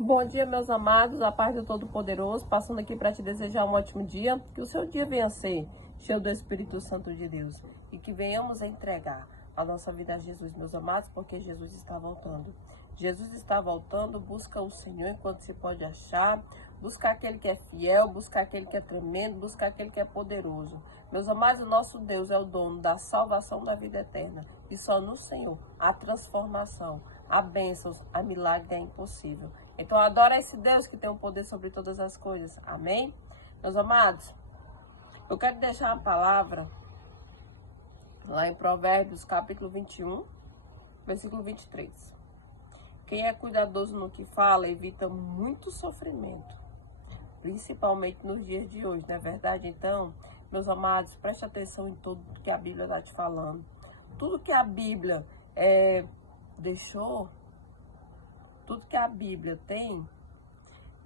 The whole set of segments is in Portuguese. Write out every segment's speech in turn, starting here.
Bom dia, meus amados, a paz do Todo-Poderoso, passando aqui para te desejar um ótimo dia, que o seu dia venha ser cheio do Espírito Santo de Deus e que venhamos entregar a nossa vida a Jesus, meus amados, porque Jesus está voltando. Jesus está voltando, busca o Senhor enquanto se pode achar, busca aquele que é fiel, busca aquele que é tremendo, busca aquele que é poderoso. Meus amados, o nosso Deus é o dono da salvação da vida eterna e só no Senhor a transformação, a bênçãos, a milagre é impossível. Então, adora esse Deus que tem o poder sobre todas as coisas. Amém? Meus amados, eu quero deixar uma palavra lá em Provérbios, capítulo 21, versículo 23. Quem é cuidadoso no que fala, evita muito sofrimento, principalmente nos dias de hoje, não é verdade? Então, meus amados, preste atenção em tudo que a Bíblia está te falando. Tudo que a Bíblia deixou, tudo que a Bíblia tem,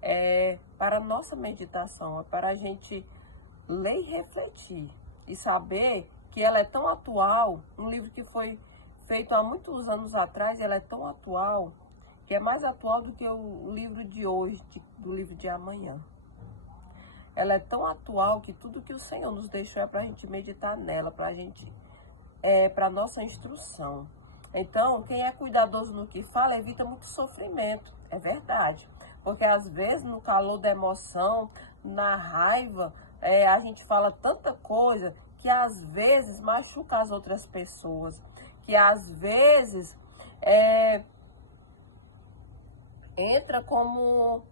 é para a nossa meditação, é para a gente ler e refletir e saber que ela é tão atual, um livro que foi feito há muitos anos atrás, ela é tão atual, que é mais atual do que o livro de hoje, do livro de amanhã. Ela é tão atual que tudo que o Senhor nos deixou é para a gente meditar nela, para a gente, para a nossa instrução. Então, quem é cuidadoso no que fala, evita muito sofrimento, é verdade. Porque às vezes, no calor da emoção, na raiva, a gente fala tanta coisa que às vezes machuca as outras pessoas. Que às vezes entra como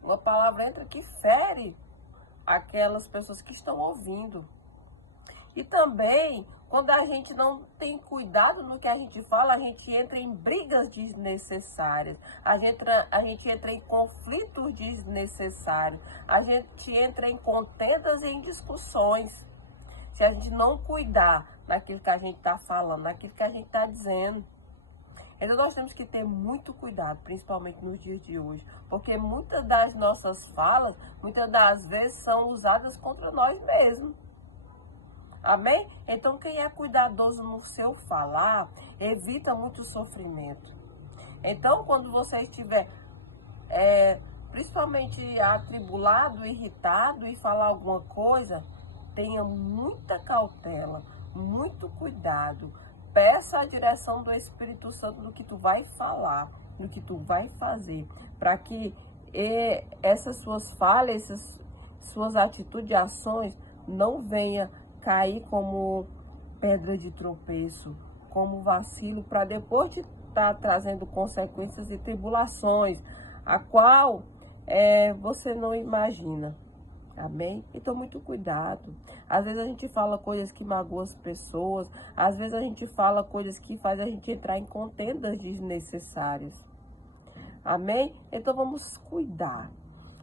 uma palavra que fere aquelas pessoas que estão ouvindo. E também, quando a gente não tem cuidado no que a gente fala, a gente entra em brigas desnecessárias, a gente entra em conflitos desnecessários, a gente entra em contendas e em discussões. Se a gente não cuidar naquilo que a gente está falando, naquilo que a gente está dizendo. Então nós temos que ter muito cuidado, principalmente nos dias de hoje, porque muitas das nossas falas, muitas das vezes são usadas contra nós mesmos. Amém? Então, quem é cuidadoso no seu falar, evita muito sofrimento. Então, quando você estiver principalmente atribulado, irritado e falar alguma coisa, tenha muita cautela, muito cuidado. Peça a direção do Espírito Santo do que tu vai falar, do que tu vai fazer, para que essas suas falas, essas suas atitudes e ações não venham cair como pedra de tropeço, como vacilo, para depois de estar trazendo consequências e tribulações, a qual você não imagina. Amém? Então, muito cuidado. Às vezes a gente fala coisas que magoam as pessoas, às vezes a gente fala coisas que fazem a gente entrar em contendas desnecessárias. Amém? Então, vamos cuidar.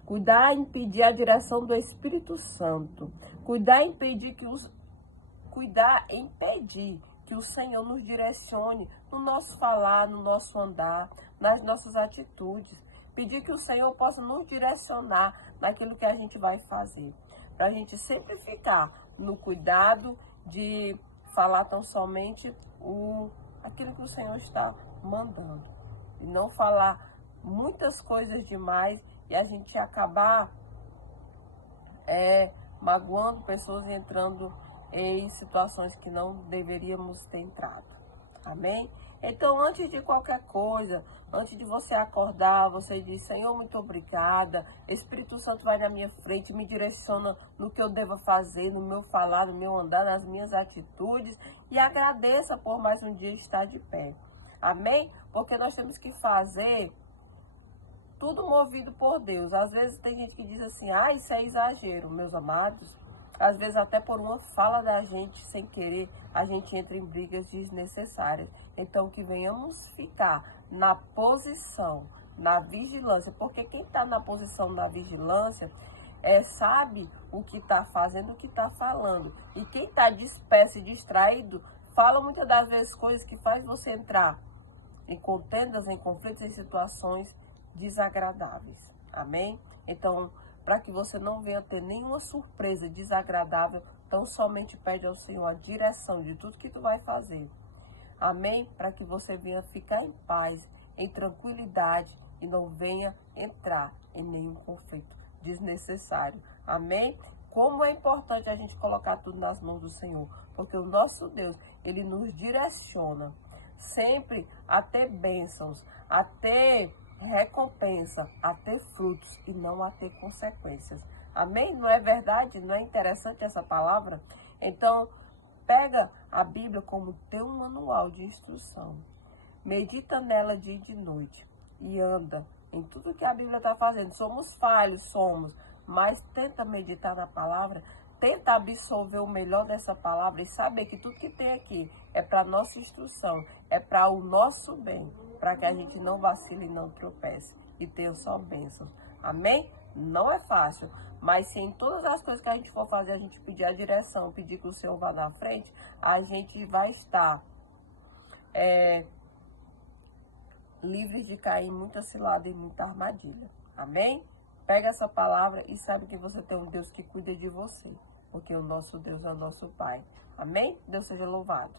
Cuidar em pedir a direção do Espírito Santo. Cuidar em pedir que o Senhor nos direcione no nosso falar, no nosso andar, nas nossas atitudes. Pedir que o Senhor possa nos direcionar naquilo que a gente vai fazer. Para a gente sempre ficar no cuidado de falar tão somente aquilo que o Senhor está mandando. E não falar muitas coisas demais e a gente acabar magoando pessoas e entrando em situações que não deveríamos ter entrado. Amém? Então, antes de qualquer coisa, antes de você acordar, você diz: Senhor, muito obrigada. Espírito Santo vai na minha frente, me direciona no que eu devo fazer, no meu falar, no meu andar, nas minhas atitudes. E agradeça por mais um dia estar de pé. Amém? Porque nós temos que fazer tudo movido por Deus. Às vezes tem gente que diz assim: isso é exagero, meus amados. Às vezes até por uma fala da gente, sem querer, a gente entra em brigas desnecessárias. Então, que venhamos ficar na posição, na vigilância. Porque quem está na posição da vigilância sabe o que está fazendo, o que está falando. E quem está disperso e distraído, fala muitas das vezes coisas que faz você entrar em contendas, em conflitos, em situações desagradáveis. Amém? Então, para que você não venha ter nenhuma surpresa desagradável, tão somente pede ao Senhor a direção de tudo que tu vai fazer. Amém? Para que você venha ficar em paz, em tranquilidade e não venha entrar em nenhum conflito desnecessário. Amém? Como é importante a gente colocar tudo nas mãos do Senhor, porque o nosso Deus, ele nos direciona sempre a ter bênçãos, a ter recompensa, a ter frutos e não a ter consequências. Amém? Não é verdade? Não é interessante essa palavra? Então, pega a Bíblia como teu manual de instrução. Medita nela dia e de noite e anda em tudo que a Bíblia está fazendo. Somos falhos, mas tenta meditar na palavra, tenta absorver o melhor dessa palavra e saber que tudo que tem aqui é para nossa instrução, é para o nosso bem, para que a gente não vacile e não tropece e tenha só bênçãos. Amém? Não é fácil, mas se em todas as coisas que a gente for fazer, a gente pedir a direção, pedir que o Senhor vá na frente, a gente vai estar livres de cair em muita cilada e muita armadilha. Amém? Pega essa palavra e sabe que você tem um Deus que cuida de você, porque o nosso Deus é o nosso Pai. Amém? Deus seja louvado.